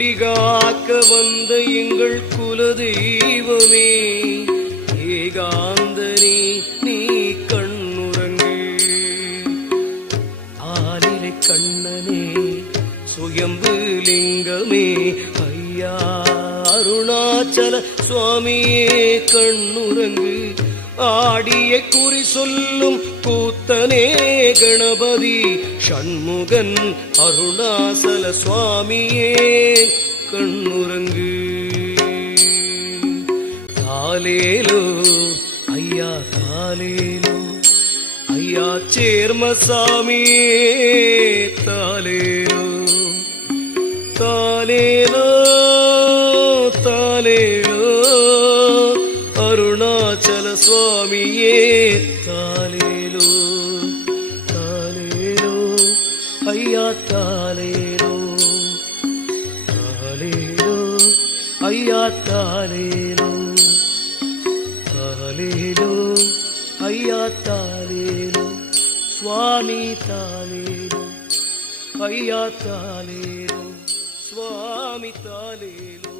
குடிகாக்க வந்த எங்கள் குலதெய்வமே ஏகாந்தனே நீ கண்ணுறங்கு. ஆலிலை கண்ணனே சுயம்பு லிங்கமே ஐயா அருணாச்சல சுவாமியே கண்ணுறங்கு. ஆடிய குறி சொல்லும் கூத்தனே கணபதி ஷண்முகன் அருணாசல சுவாமியே கண்ணுறங்கு. தாலேலோ ஐயா தாலேலோ ஐயா சேர்மசாமியே தாலேலோ தாலேலோ தாலேலோ அருணாச்சல சுவாமியே தாலேலோ தாலேலோ ஐயா தாலேலோ தாலேலோ ஐயா தாலேலோ தாலேலோ ஐயா தாலேலோ சுவாமி தாலேலோ ஐயா தாலேலோ சுவாமி தாலேலோ.